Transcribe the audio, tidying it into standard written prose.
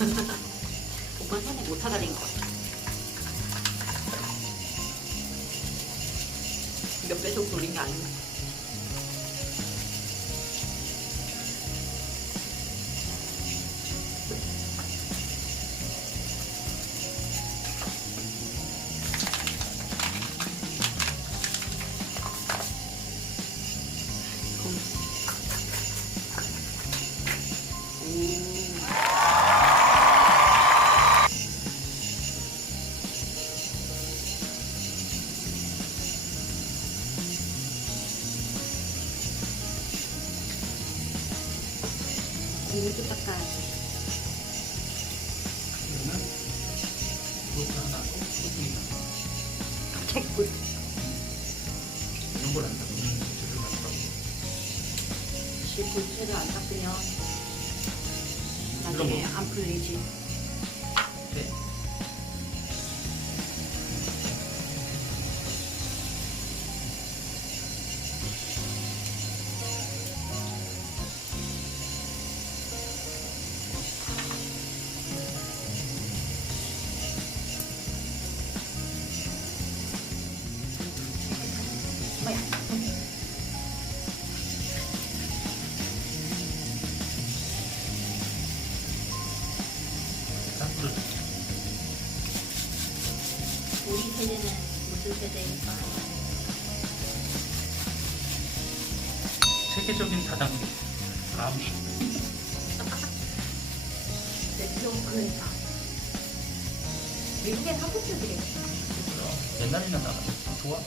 오빠 손에 못하다 된 것 같아. 몇 배속 돌린 게 아니야. 이렇게 닦아야지. 그러면 이것도 하나 하고 소금이나 갑자기 물. 이런 걸 안 닦으면 제대로 맞더라고. 혹시 볼트를 안 닦으면 나중에 안 풀리지. 네. 뭐야? 다 뿌려. 우리 세대는 무슨 세대일까? 세계적인 다단계. 감. 그러니까 미국엔 한국들이 옛날에는 나 좋아.